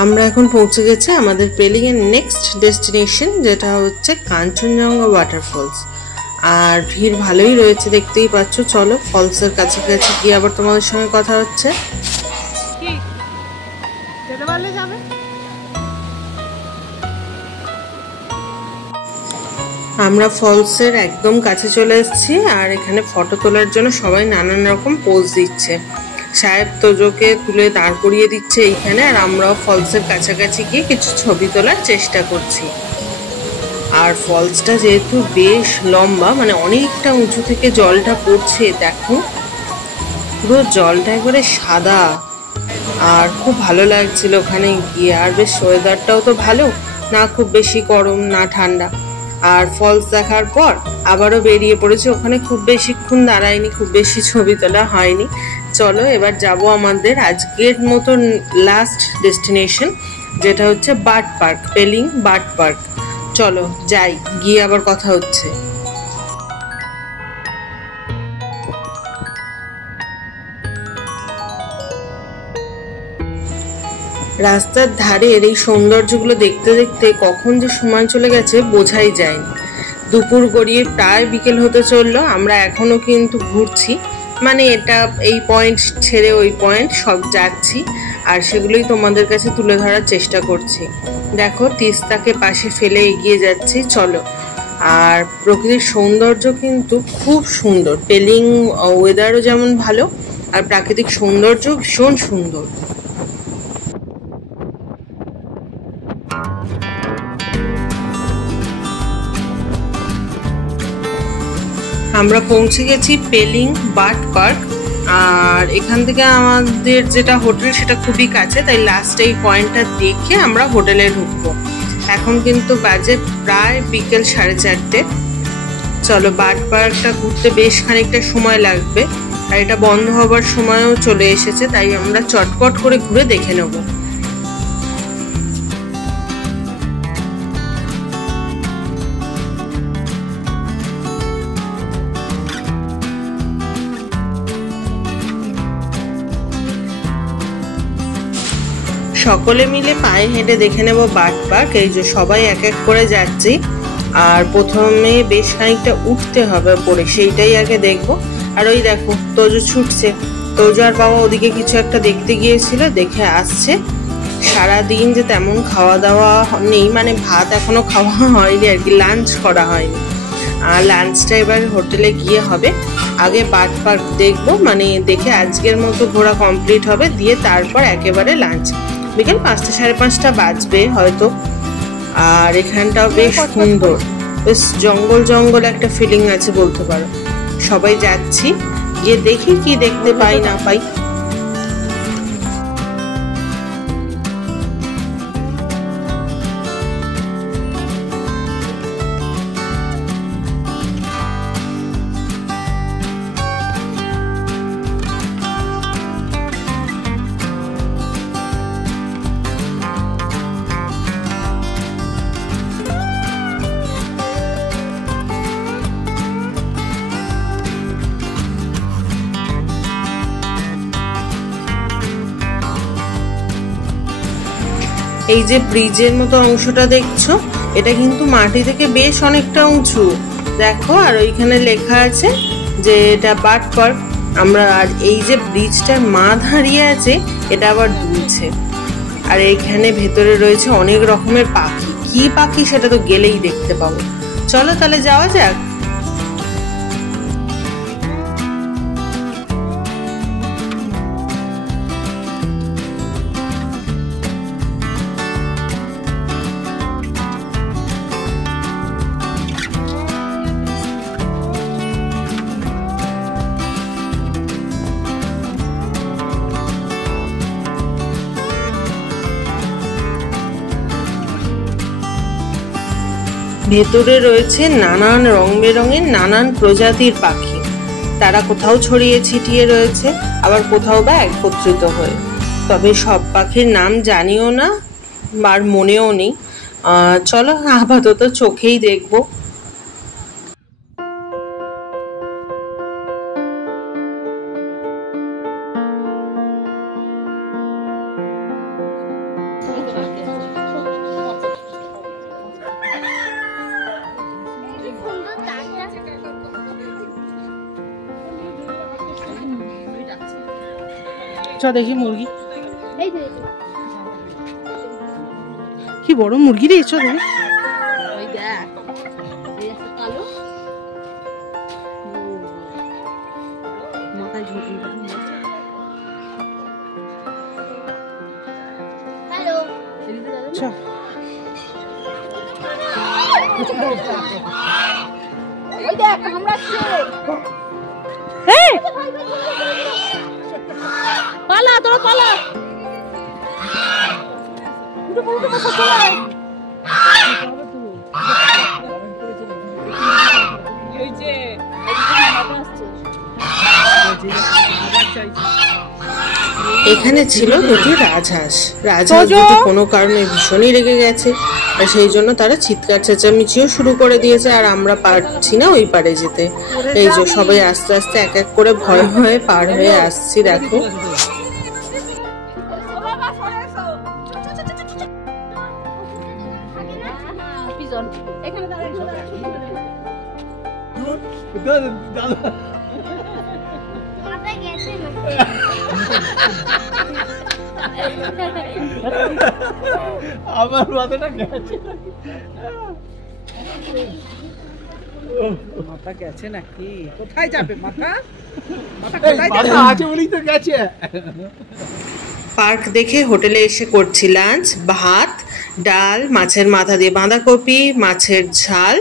আমরা এখন পৌঁছে গেছি আমাদের পেলিং এর নেক্সট ডেস্টিনেশন, যেটা হচ্ছে কাঞ্চনজঙ্ঘা ওয়াটারফলস। আর ভিড় ভালোই রয়েছে, দেখতেই পাচ্ছ। চলো ফলসের কাছাকাছি গিয়ে আবার তোমাদের সঙ্গে কথা হচ্ছে। আমরা ফলসের একদম কাছে চলে এসেছি, আর এখানে ফটো তোলার জন্য সবাই নানান রকম পোজ দিচ্ছে। সাহেব তোজোকে তুলে দাঁড় করিয়ে দিচ্ছে এইখানে, আর আমরাও ফলসের কাছাকাছি গিয়ে কিছু ছবি তোলার চেষ্টা করছি। আর ফলসটা যেহেতু বেশ লম্বা, মানে অনেকটা উঁচু থেকে জলটা পড়ছে, দেখো পুরো জলটা একবারে সাদা। আর খুব ভালো লাগছিল ওখানে গিয়ে। আর বেশ ওয়েদারটাও তো ভালো, না খুব বেশি গরম না ঠান্ডা। আর ফলস দেখার পর আবারও বেরিয়ে পড়েছি। ওখানে খুব বেশিক্ষণ দাঁড়ায়নি, খুব বেশি ছবি তোলা হয়নি। চলো এবার যাব আমাদের আজকের মতো লাস্ট ডেস্টিনেশন, যেটা হচ্ছে bird park, Pelling bird park. চলো যাই, গিয়ে আবার কথা হচ্ছে। রাস্তার ধারের এই সৌন্দর্যগুলো দেখতে দেখতে কখন যে সময় চলে গেছে বোঝাই যায়নি। দুপুর গড়িয়ে প্রায় বিকেল হতে চললো। আমরা এখনো কিন্তু ঘুরছি, মানে এটা এই পয়েন্ট ছেড়ে ওই পয়েন্ট সব যাচ্ছি, আর সেগুলোই তোমাদের কাছে তুলে ধরার চেষ্টা করছি। দেখো তিস্তাকে পাশে ফেলে এগিয়ে যাচ্ছি। চলো। আর প্রকৃতির সৌন্দর্য কিন্তু খুব সুন্দর। পেলিং ওয়েদারও যেমন ভালো, আর প্রাকৃতিক সৌন্দর্য ভীষণ সুন্দর। আমরা পৌঁছে গেছি পেলিং বার্ড পার্ক। আর এখান থেকে আমাদের যেটা হোটেল সেটা খুবই কাছে, তাই লাস্ট এই পয়েন্টটা দেখে আমরা হোটেলে ঢুকবো। এখন কিন্তু বাজে প্রায় বিকেল 4:30। চলো, বার্ড পার্কটা ঘুরতে বেশ খানিকটা সময় লাগবে, আর এটা বন্ধ হবার সময়ও চলে এসেছে, তাই আমরা চটপট করে ঘুরে দেখে নেবো। সকলে মিলে পায়ে হেঁটে দেখে নেব বার্ড পার্ক। এই যে সবাই এক এক করে যাচ্ছি, আর প্রথমে বেশ খানিকটা উঠতে হবে পরে, সেইটাই আগে দেখবো। আর ওই দেখো তোজো ছুটছে। তোজো আর বাবা ওদিকে কিছু একটা দেখতে গিয়েছিল, দেখে আসছে। সারাদিন যে তেমন খাওয়া দাওয়া নেই, মানে ভাত এখনো খাওয়া হয়নি আর কি, লাঞ্চ করা হয়নি। আর লাঞ্চটা এবার হোটেলে গিয়ে হবে। আগে বার্ড পার্ক দেখবো, মানে দেখে আজকের মতো ঘোরা কমপ্লিট হবে, দিয়ে তারপর একেবারে লাঞ্চ। বিকেল 5টা 5:30 বাজবে হয়তো। আর এখানটাও বেশ সুন্দর, বেশ জঙ্গল জঙ্গল একটা ফিলিং আছে বলতে পারো। সবাই যাচ্ছি, গিয়ে দেখি কি দেখতে পাই না পাই। এই যে ব্রিজের মতো অংশটা দেখছো, এটা কিন্তু মাটি থেকে বেশ অনেকটা উঁচু, দেখো। আর ওইখানে লেখা আছে যে এটা বার্ড পার্ক। আমরা আর এই যে ব্রিজটার মা দাঁড়িয়ে আছে, এটা আবার দুলছে। আর এইখানে ভেতরে রয়েছে অনেক রকমের পাখি। কি পাখি সেটা তো গেলেই দেখতে পাবো। চলো তাহলে যাওয়া যাক। ভেতরে রয়েছে নানান রং বেরঙের নানান প্রজাতির পাখি। তারা কোথাও ছড়িয়ে ছিটিয়ে রয়েছে, আবার কোথাও বা একত্রিত হয়ে। তবে সব পাখির নাম জানিও না, আর মনেও নেই। চলো আপাতত চোখেই দেখবো। চ দেখি মুরগি, কি বড় মুরগি রে, চ দেখি। পালা তোরা পালা, এখানে ছিল দুটি রাজহাঁস। রাজহাঁস দুটি কোনো কারণে ভীষণই রেগে গেছে, আর সেই জন্য তারা চিৎকার চেঁচামেচিও শুরু করে দিয়েছে। আর আমরা পারছি না ওই পারে যেতে। এই যে সবাই আস্তে আস্তে এক এক করে ভয়ে ভয়ে পার হয়ে আসছি। দেখো আমার মাথাটা গেছে, মাথা গেছে নাকি? কোথায় যাবে মাথা? মাথা আছে বলেই তো গেছে। পার্ক দেখে হোটেলে এসে করছি লাঞ্চ। ভাত, ডাল, মাছের মাথা দিয়ে বাঁধাকপি, মাছের ঝাল,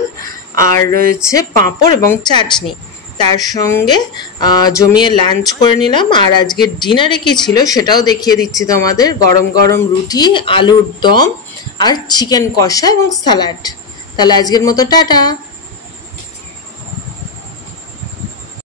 আর রয়েছে পাঁপড় এবং চাটনি। তার সঙ্গে জমিয়ে লাঞ্চ করে নিলাম। আর আজকের ডিনারে কি ছিল সেটাও দেখিয়ে দিচ্ছি তোমাদের। গরম গরম রুটি, আলুর দম আর চিকেন কষা এবং স্যালাড। তাহলে আজকের মতো টাটা।